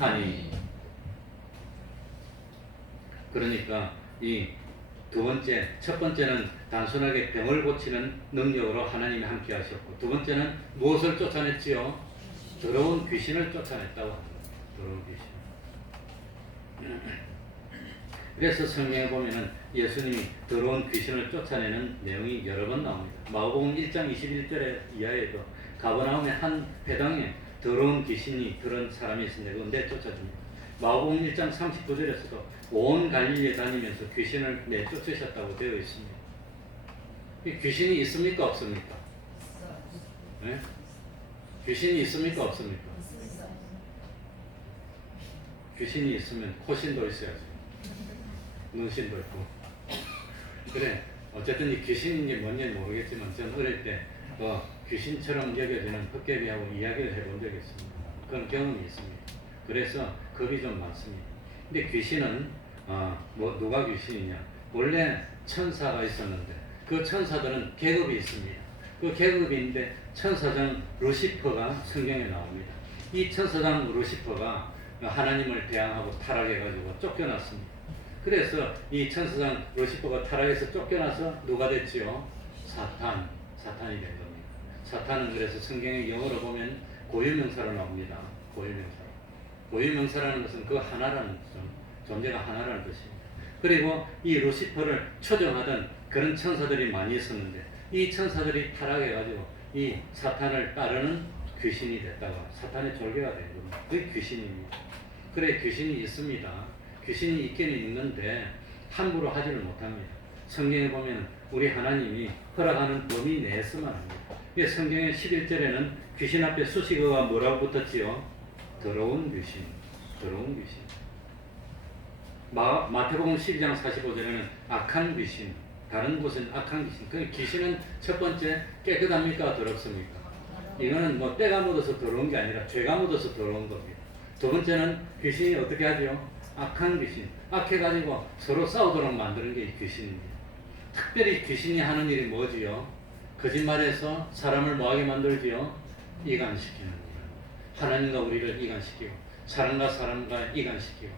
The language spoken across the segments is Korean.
사탄이. 그러니까 이 두 번째, 첫 번째는 단순하게 병을 고치는 능력으로 하나님이 함께 하셨고, 두 번째는 무엇을 쫓아냈지요? 더러운 귀신을 쫓아냈다고 합니다. 더러운 귀신. 그래서 성경에 보면은 예수님이 더러운 귀신을 쫓아내는 내용이 여러 번 나옵니다. 마가복음 1장 21절에 이하에도 가버나움의 한 회당에 더러운 귀신이 들은 사람이 있었는데 그건 내쫓아줍니다. 마가복음 1장 39절에서도 온 갈릴리에 다니면서 귀신을 내쫓으셨다고 되어 있습니다. 이 귀신이 있습니까? 없습니까? 네? 귀신이 있습니까? 없습니까? 귀신이 있으면 코신도 있어야지. 눈신도 있고. 그래, 어쨌든 이 귀신인지 뭔지 모르겠지만 저는 어릴 때 귀신처럼 여겨지는 헛개비하고 이야기를 해본 적이 있습니다. 그런 경험이 있습니다. 그래서 겁이 좀 많습니다. 근데 귀신은 누가 귀신이냐? 원래 천사가 있었는데 그 천사들은 계급이 있습니다. 그 계급인데 천사장 루시퍼가 성경에 나옵니다. 이 천사장 루시퍼가 하나님을 대항하고 타락해가지고 쫓겨났습니다. 그래서 이 천사장 루시퍼가 타락해서 쫓겨나서 누가 됐지요? 사탄이 된 겁니다. 사탄은 그래서 성경의 영어로 보면 고유명사로 나옵니다. 고유명사라는 것은 그 하나라는 존재가 하나라는 뜻입니다. 그리고 이 루시퍼를 초정하던 그런 천사들이 많이 있었는데 이 천사들이 타락해가지고 이 사탄을 따르는 귀신이 됐다가 사탄의 졸개가 된 겁니다. 그게 귀신입니다. 그래, 귀신이 있습니다. 귀신이 있기는 있는데 함부로 하지를 못합니다. 성경에 보면 우리 하나님이 허락하는 범위 내에서만 합니다. 성경의 11절에는 귀신 앞에 수식어가 뭐라고 붙었지요? 더러운 귀신. 마태복음 12장 45절에는 악한 귀신, 다른 곳은 악한 귀신. 그 귀신은 첫 번째 깨끗합니까? 더럽습니까? 이거는 뭐 때가 묻어서 더러운 게 아니라 죄가 묻어서 더러운 겁니다. 두 번째는 귀신이 어떻게 하죠? 악한 귀신. 악해가지고 서로 싸우도록 만드는 게 이 귀신입니다. 특별히 귀신이 하는 일이 뭐지요? 거짓말해서 사람을 뭐하게 만들지요? 이간시키는 일. 하나님과 우리를 이간시키고 사람과 이간시키고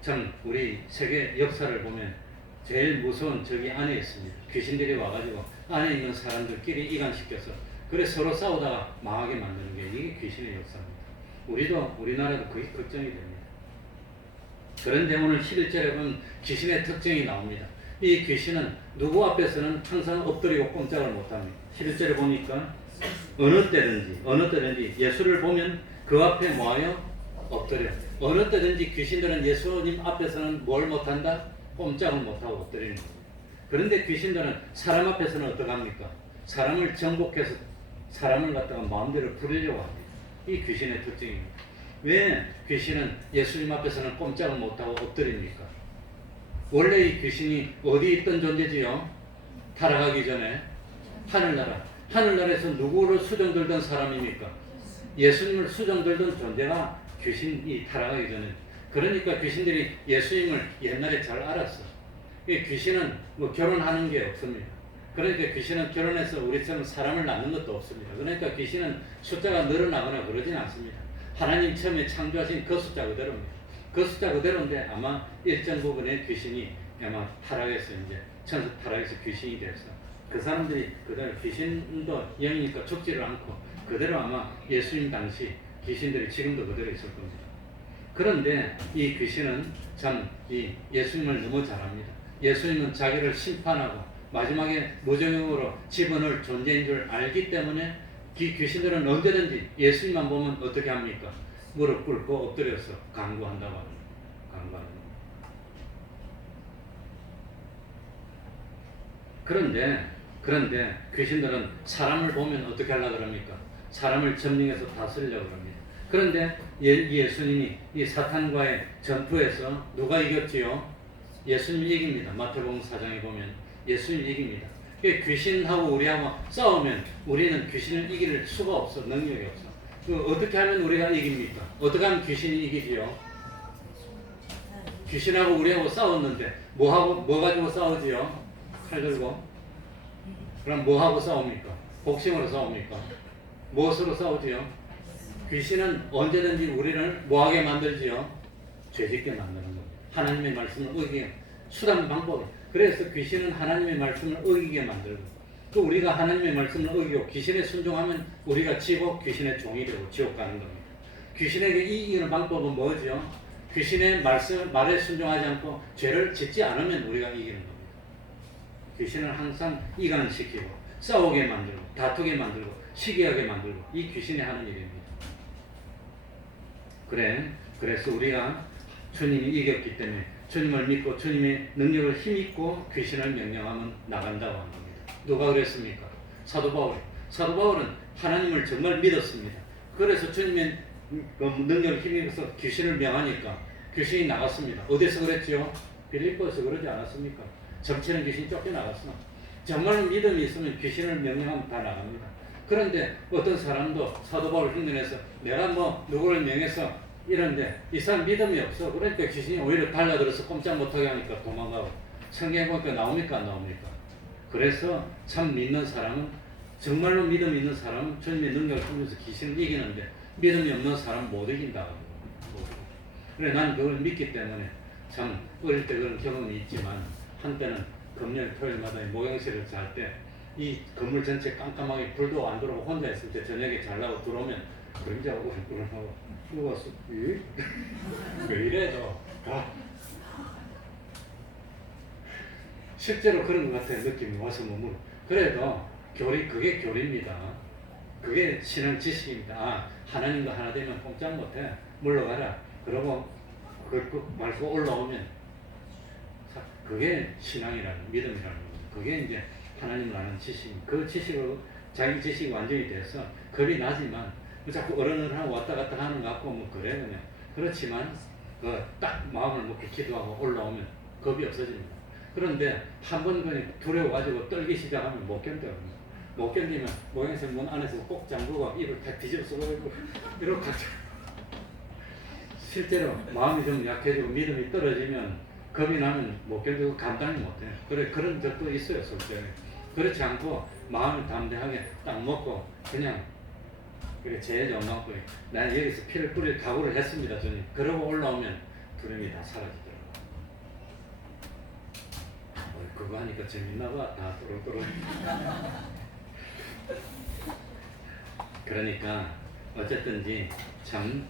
참 우리 세계 역사를 보면 제일 무서운 적이 안에 있습니다. 귀신들이 와가지고 안에 있는 사람들끼리 이간시켜서 그래 서로 싸우다가 망하게 만드는 게 이게 귀신의 역사입니다. 우리나라도 그게 걱정이 됩니다. 그런데 오늘 11절에 보면 귀신의 특징이 나옵니다. 이 귀신은 누구 앞에서는 항상 엎드리고 꼼짝을 못합니다. 11절에 보니까 어느 때든지 예수를 보면 그 앞에 뭐하여? 엎드려. 어느 때든지 귀신들은 예수님 앞에서는 뭘 못한다? 꼼짝을 못하고 엎드리는 겁니다. 그런데 귀신들은 사람 앞에서는 어떡합니까? 사람을 정복해서 사람을 갖다가 마음대로 부리려고 합니다. 이 귀신의 특징입니다. 왜 귀신은 예수님 앞에서는 꼼짝을 못하고 엎드립니까? 원래 이 귀신이 어디 있던 존재지요? 타락하기 전에 하늘나라에서 누구를 수정들던 사람입니까? 예수님을 수정들던 존재가 귀신이 타락하기 전에. 그러니까 귀신들이 예수님을 옛날에 잘 알았어. 귀신은 뭐 결혼하는 게 없습니다. 그러니까 귀신은 결혼해서 우리처럼 사람을 낳는 것도 없습니다. 그러니까 귀신은 숫자가 늘어나거나 그러진 않습니다. 하나님 처음에 창조하신 그 숫자 그대로입니다. 그 숫자 그대로인데 아마 일정 부분의 귀신이 아마 타락해서 이제 천사 타락해서 귀신이 돼서 그 사람들이 그대로 귀신도 영이니까 죽지를 않고 그대로 아마 예수님 당시 귀신들이 지금도 그대로 있을 겁니다. 그런데 이 귀신은 참 이 예수님을 너무 잘합니다. 예수님은 자기를 심판하고 마지막에 무정형으로 집어넣을 존재인 줄 알기 때문에 귀신들은 언제든지 예수님만 보면 어떻게 합니까? 무릎 꿇고 엎드려서 간구한다고 합니다. 간구하는 겁니다. 그런데 귀신들은 사람을 보면 어떻게 하려고 그럽니까? 사람을 점령해서 다스리려고 합니다. 그런데 예수님이 이 사탄과의 전투에서 누가 이겼지요? 예수님이 이깁니다. 마태복음 4장에 보면 예수님이 이깁니다. 귀신하고 우리하고 싸우면 우리는 귀신을 이길 수가 없어. 능력이 없어. 어떻게 하면 우리가 이깁니까? 어떻게 하면 귀신이 이기지요? 귀신하고 우리하고 싸웠는데 뭐 가지고 싸우지요? 칼 들고. 그럼 뭐 하고 싸웁니까? 복싱으로 싸웁니까? 무엇으로 싸우지요? 귀신은 언제든지 우리를 뭐하게 만들지요? 죄짓게 만드는 겁니다. 하나님의 말씀을 어기게 수단 방법. 그래서 귀신은 하나님의 말씀을 어기게 만들고 또 우리가 하나님의 말씀을 어기고 귀신에 순종하면 우리가 지고 귀신의 종이 되고 지옥 가는 겁니다. 귀신에게 이기는 방법은 뭐죠? 귀신의 말에 순종하지 않고 죄를 짓지 않으면 우리가 이기는 겁니다. 귀신은 항상 이간시키고 싸우게 만들고 다투게 만들고 시기하게 만들고 이 귀신이 하는 일입니다. 그래서 우리가 주님이 이겼기 때문에 주님을 믿고 주님의 능력을 힘입고 귀신을 명령하면 나간다고 한 겁니다. 누가 그랬습니까? 사도 바울. 사도 바울은 하나님을 정말 믿었습니다. 그래서 주님의 능력을 힘입어서 귀신을 명하니까 귀신이 나갔습니다. 어디서 그랬죠? 빌립보에서 그러지 않았습니까? 점치는 귀신이 쫓겨나갔어. 정말 믿음이 있으면 귀신을 명령하면 다 나갑니다. 그런데 어떤 사람도 사도 바울 흉내내서 내가 뭐 누구를 명해서 이런데 이 사람 믿음이 없어. 그러니까 귀신이 오히려 달라들어서 꼼짝 못하게 하니까 도망가고. 성경에 보니까 나옵니까 안 나옵니까? 그래서 참 믿는 사람은 정말로 믿음 있는 사람은 주님의 능력을 통해서 귀신을 이기는데 믿음이 없는 사람은 못 이긴다고. 그래 난 그걸 믿기 때문에 참 어릴 때 그런 경험이 있지만 한때는 금요일 토요일마다 모형실을 잘 때 이 건물 전체 깜깜하게 불도 안 들어오고 혼자 있을 때 저녁에 잘라고 들어오면 그림자가 우르르하고 누가 왔어? 왜 이래 너? 실제로 그런 것 같아요. 느낌이 와서 머무르. 그래도 그게 교리입니다. 그게 신앙 지식입니다. 하나님과 하나 되면 꼼짝 못해. 물러가라. 그러고 그 말고 올라오면 그게 신앙이라는 믿음이라는 겁니다. 그게 이제 하나님을 아는 지식입니다. 그 지식으로 자기 지식이 완전히 돼서 겁이 나지만 자꾸 어른을 왔다 갔다 하는 것 같고 뭐 그래 그냥 그렇지만 딱 마음을 먹고 기도하고 올라오면 겁이 없어집니다. 그런데 한 번 그냥 두려워가지고 떨기 시작하면 못 견뎌요. 못 견디면 모양새 문 안에서 꼭 잠그고 입을 다 뒤집어서 이렇게 하죠. 실제로 마음이 좀 약해지고 믿음이 떨어지면 겁이 나면 못 견디고 감당이 못해요. 그런 적도 있어요, 솔직히. 그렇지 않고 마음을 담대하게 딱 먹고 그냥 그래 제 영광부에 나는 여기서 피를 뿌릴 각오를 했습니다, 주님. 그러고 올라오면 두려움이 다 사라지더라고요. 그거 하니까 재밌나봐. 다 또록또록. 그러니까 어쨌든지 참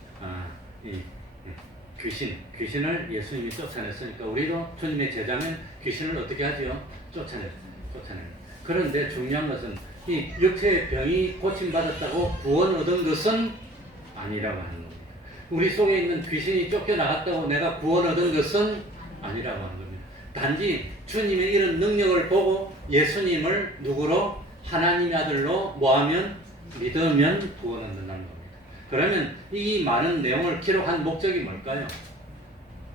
귀신을 예수님이 쫓아냈으니까 우리도 주님의 제자면 귀신을 어떻게 하지요? 쫓아내. 그런데 중요한 것은 이 육체의 병이 고침받았다고 구원 얻은 것은 아니라고 하는 겁니다. 우리 속에 있는 귀신이 쫓겨나갔다고 내가 구원 얻은 것은 아니라고 하는 겁니다. 단지 주님의 이런 능력을 보고 예수님을 누구로? 하나님의 아들로 뭐하면? 믿으면 구원 얻는다는 겁니다. 그러면 이 많은 내용을 기록한 목적이 뭘까요?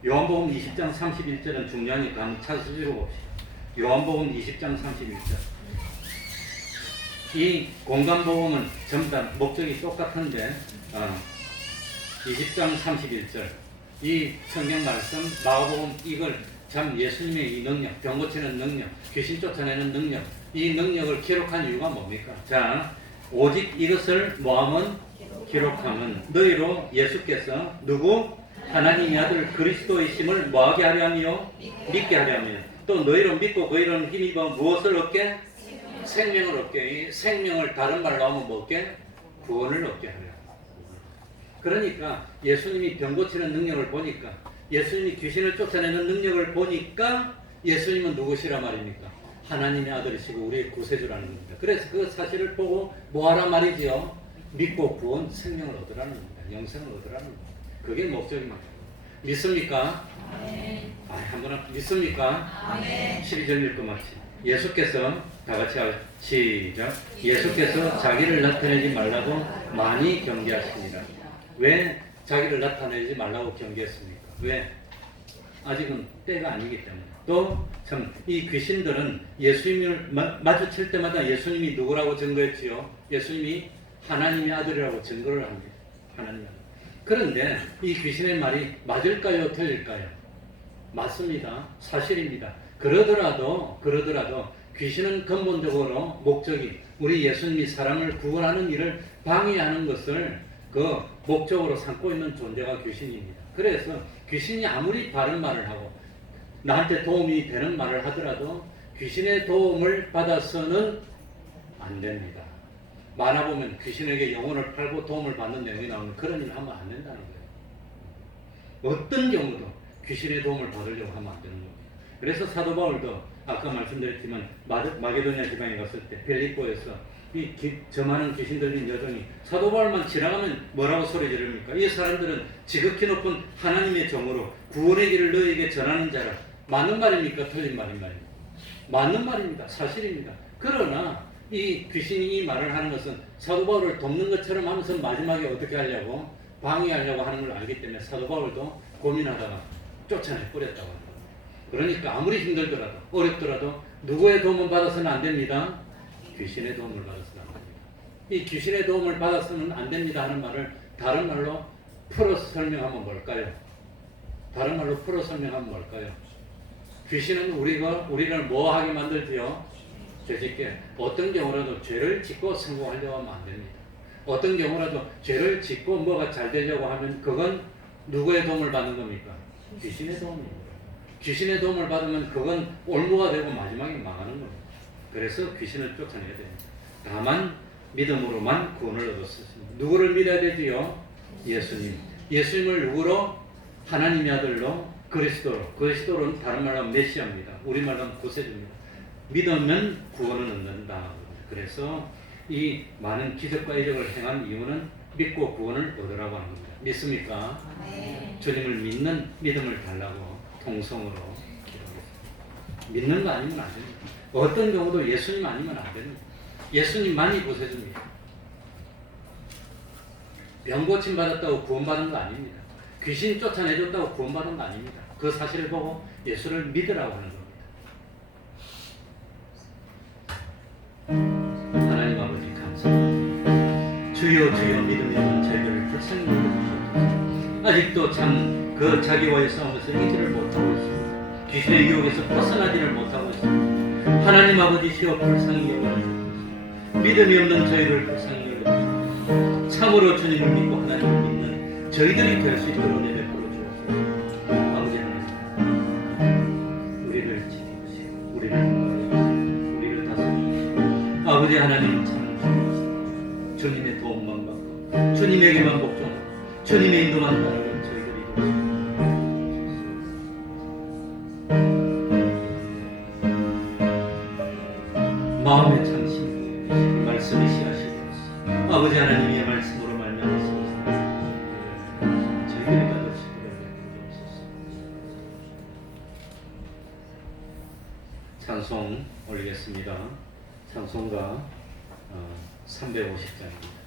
요한복음 20장 31절은 중요하니까 한번 찾아서 읽어봅시다. 요한복음 20장 31절. 이 공간복음은 전부 다 목적이 똑같은데 20장 31절 이 성경 말씀 마가복음 이걸 참 예수님의 이 능력, 병 고치는 능력, 귀신 쫓아내는 능력, 이 능력을 기록한 이유가 뭡니까? 자, 오직 이것을 뭐하면? 기록하면 너희로 예수께서 누구? 하나님의 아들 그리스도이심을 뭐하게 하려 함이요? 믿게 하려 함이요. 또 너희로 믿고 그 이런 힘입어 무엇을 얻게? 생명을 얻게. 이 생명을 다른 말로 하면 뭐 얻게? 구원을 얻게 하려. 그러니까 예수님이 병 고치는 능력을 보니까 예수님이 귀신을 쫓아내는 능력을 보니까 예수님은 누구시라 말입니까? 하나님의 아들이시고 우리의 구세주라는 겁니다. 그래서 그 사실을 보고 뭐하라 말이지요? 믿고 구원, 생명을 얻으라는 겁니다. 영생을 얻으라는 겁니다. 그게 목적입니다. 믿습니까? 아멘. 한번 믿습니까? 아멘. 12절 읽고 마치 예수께서 다 같이 시작. 예수께서 자기를 나타내지 말라고 많이 경계하십니다. 왜 자기를 나타내지 말라고 경계했습니까? 왜? 아직은 때가 아니기 때문에. 또 참 이 귀신들은 예수님을 마주칠 때마다 예수님이 누구라고 증거했지요? 예수님이 하나님의 아들이라고 증거를 합니다. 하나님의 아들. 그런데 이 귀신의 말이 맞을까요? 틀릴까요? 맞습니다. 사실입니다. 그러더라도 귀신은 근본적으로 목적이 우리 예수님이 사람을 구원하는 일을 방해하는 것을 그 목적으로 삼고 있는 존재가 귀신입니다. 그래서 귀신이 아무리 바른 말을 하고 나한테 도움이 되는 말을 하더라도 귀신의 도움을 받아서는 안 됩니다. 만화 보면 귀신에게 영혼을 팔고 도움을 받는 내용이 나오는 그런 일을 하면 안 된다는 거예요. 어떤 경우도 귀신의 도움을 받으려고 하면 안 되는 겁니다. 그래서 사도 바울도 아까 말씀드렸지만 마게도니아 지방에 갔을 때 빌립보에서 저 많은 귀신 들린 여종이 사도 바울만 지나가면 뭐라고 소리 지릅니까? 이 사람들은 지극히 높은 하나님의 종으로 구원의 길을 너희에게 전하는 자라. 맞는 말입니까? 틀린 말입니까? 맞는 말입니다. 사실입니다. 그러나 이 귀신이 이 말을 하는 것은 사도 바울을 돕는 것처럼 하면서 마지막에 어떻게 하려고 방해하려고 하는 걸 알기 때문에 사도 바울도 고민하다가 쫓아내 버렸다고 합니다. 그러니까 아무리 힘들더라도 어렵더라도 누구의 도움을 받아서는 안 됩니다. 귀신의 도움을 받아서는 안 됩니다. 이 귀신의 도움을 받아서는 안 됩니다 하는 말을 다른 말로 풀어서 설명하면 뭘까요? 다른 말로 풀어 설명하면 뭘까요? 귀신은 우리를 뭐 하게 만들지요? 죄짓게. 어떤 경우라도 죄를 짓고 성공하려고 하면 안 됩니다. 어떤 경우라도 죄를 짓고 뭐가 잘 되려고 하면 그건 누구의 도움을 받는 겁니까? 귀신의 도움입니다. 귀신의 도움을 받으면 그건 올무가 되고 마지막에 망하는 겁니다. 그래서 귀신을 쫓아내야 됩니다. 다만 믿음으로만 구원을 얻었습니다. 누구를 믿어야 되지요? 예수님. 예수님을 누구로? 하나님의 아들로 그리스도로. 그리스도로는 다른 말로 하면 메시아입니다. 우리말로 하면 구세주입니다. 믿으면 구원을 얻는다. 그래서 이 많은 기적과 이적을 행한 이유는 믿고 구원을 얻으라고 하는 겁니다. 믿습니까? 네. 주님을 믿는 믿음을 달라고 통성으로 기도하겠습니다. 믿는 거 아니면 안 됩니다. 어떤 경우도 예수님 아니면 안 됩니다. 예수님만이 구세주입니다. 병 고침 받았다고 구원받은 거 아닙니다. 귀신 쫓아내줬다고 구원받은 거 아닙니다. 그 사실을 보고 예수를 믿으라고 하는 겁니다. 하나님 아버지 감사합니다. 주여 주여 믿음이 없는 저희들을 불쌍히 여겨주시옵소서. 아직도 참 그 자기와의 싸움에서 이기지를 못하고 있습니다. 귀신의 유혹에서 벗어나지를 못하고 있습니다. 하나님 아버지시여 불쌍히 여겨주시옵소서. 믿음이 없는 저희를 불쌍히 여겨주시옵소서. 참으로 주님을 믿고 하나님을 믿는 저희들이 될 수 있도록 은혜 베풀어 주옵소서. 아버지 하나님, 우리를 지키시고 우리를 인도하시고 우리를 다스리시고 아버지 하나님 참 주님의 도움만 받고 주님에게만 복종하고 주님의 인도만 따르는 저희들이 되옵소서. 마음의 참심 이 말씀이 씨앗이 아버지 하나님의 말씀으로 말미암아서 저희들이 받을 수 있도록 주옵소서. 찬송 올리겠습니다. 찬송가 350장입니다.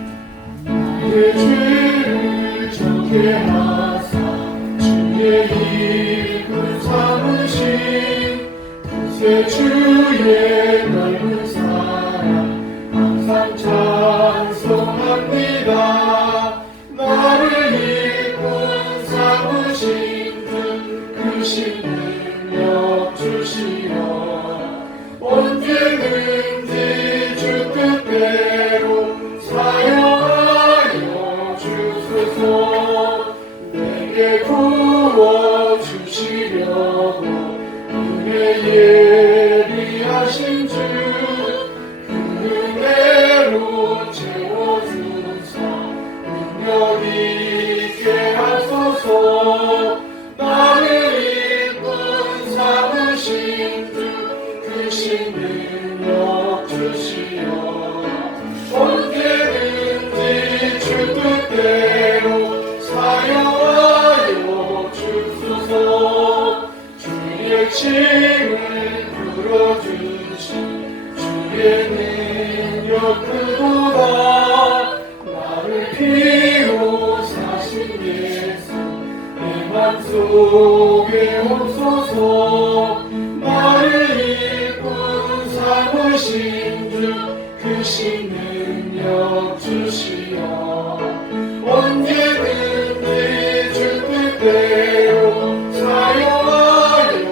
나의 죄를 정케 하사 주의 이름 삼으신 구세 주의 넓은 사랑 항상 찬송합니다. 나를 이름 삼으신 그 능력 주시어 언제든지 주 뜻대로 사용하여 주소서. 내게 구워 주시려고 은혜 예비하신 주 그 은혜로 채워주사 능력 있게 하소서. 나를 이끈 삼으신 주 크신 능력 주시어 언제든지 주 뜻대로 사용하여 주소서. 주의 칭을 풀어주신 주의 능력 크도다. 나를 피로 사신 예수 내 맘속에 옵소서. 나를 이끈 삼으신 주 크신 능력 주시어 언제든지 주 뜻대로 사용하여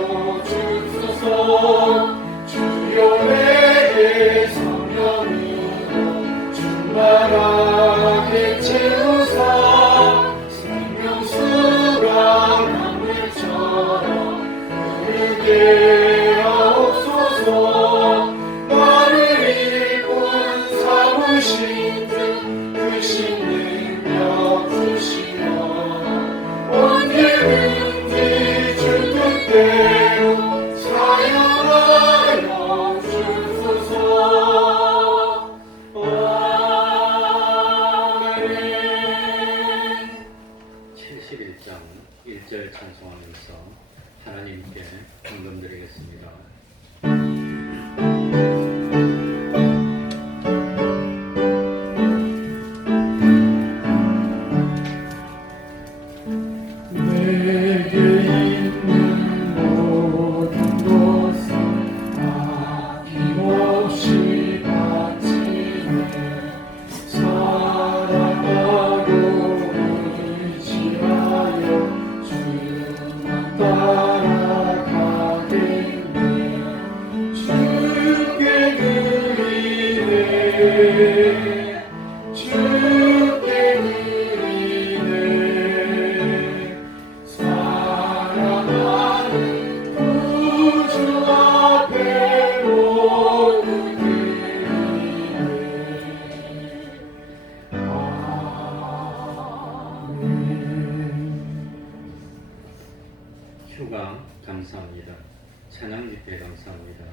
감사합니다.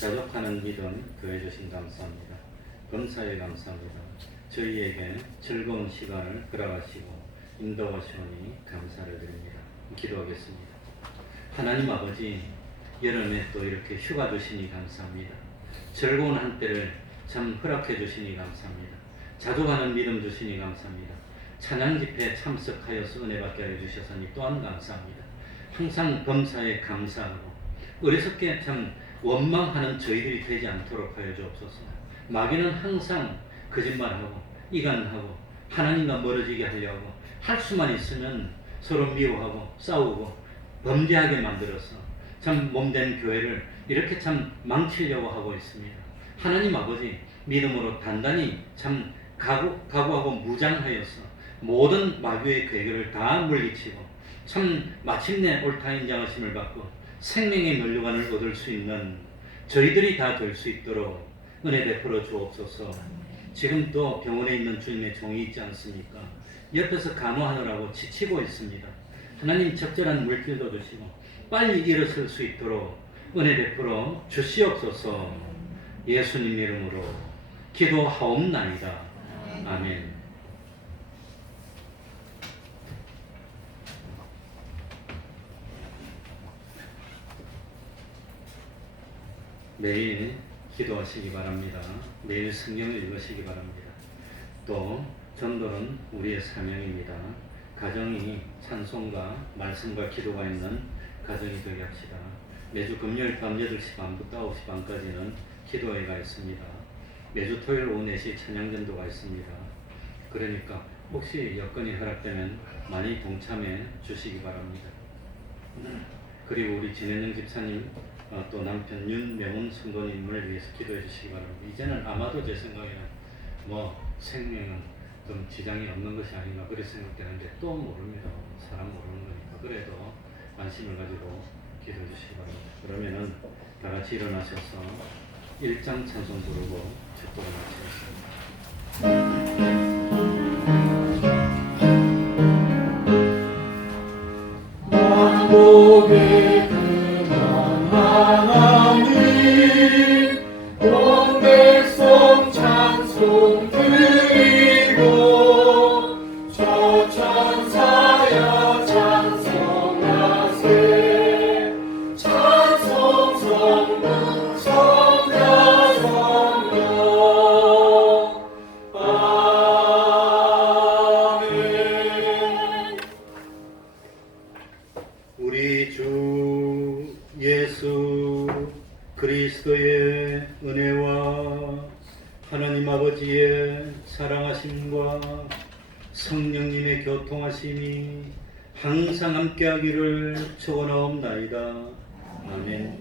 자족하는 믿음 더해 주신 감사합니다. 범사에 감사합니다. 저희에게 즐거운 시간을 허락하시고 인도하시오니 감사를 드립니다. 기도하겠습니다. 하나님 아버지, 여름에 또 이렇게 휴가 주시니 감사합니다. 즐거운 한때를 참 허락해 주시니 감사합니다. 자족하는 믿음 주시니 감사합니다. 찬양 집회에 참석하여서 은혜 받게 해주셔서니 또한 감사합니다. 항상 범사에 감사하고 어리석게 참 원망하는 저희들이 되지 않도록 하여 주옵소서. 마귀는 항상 거짓말하고 이간하고 하나님과 멀어지게 하려고 할 수만 있으면 서로 미워하고 싸우고 범죄하게 만들어서 참 몸된 교회를 이렇게 참 망치려고 하고 있습니다. 하나님 아버지, 믿음으로 단단히 참 각오하고 무장하여서 모든 마귀의 괴계를 다 물리치고 참 마침내 옳다 인정하심을 받고 생명의 면류관을 얻을 수 있는 저희들이 다 될 수 있도록 은혜 베풀어 주옵소서. 지금 또 병원에 있는 주님의 종이 있지 않습니까? 옆에서 간호하느라고 지치고 있습니다. 하나님 적절한 물질도 주시고 빨리 일어설 수 있도록 은혜 베풀어 주시옵소서. 예수님 이름으로 기도하옵나이다. 아멘. 매일 기도하시기 바랍니다. 매일 성경을 읽으시기 바랍니다. 또 전도는 우리의 사명입니다. 가정이 찬송과 말씀과 기도가 있는 가정이 되게 합시다. 매주 금요일 밤 8시 반부터 9시 반까지는 기도회가 있습니다. 매주 토요일 오후 4시 찬양전도가 있습니다. 그러니까 혹시 여건이 허락되면 많이 동참해 주시기 바랍니다. 그리고 우리 진현영 집사님 또 남편 윤명훈 성도님을 위해서 기도해 주시기 바랍니다. 이제는 아마도 제 생각에는 생명은 좀 지장이 없는 것이 아닌가 그렇게 생각되는데 또 모릅니다. 사람 모르는 거니까. 그래도 관심을 가지고 기도해 주시기 바랍니다. 그러면은 다 같이 일어나셔서 1장 찬송 부르고 축복을 마치겠습니다. 만복의 하나님, 온 백성 찬송 드리고 저 천사여 찬송하세. 찬송 성부 성자 성령. 아멘. 우리 주 예수 그리스도의 은혜와 하나님 아버지의 사랑하심과 성령님의 교통하심이 항상 함께하기를 축원하옵나이다. 아멘.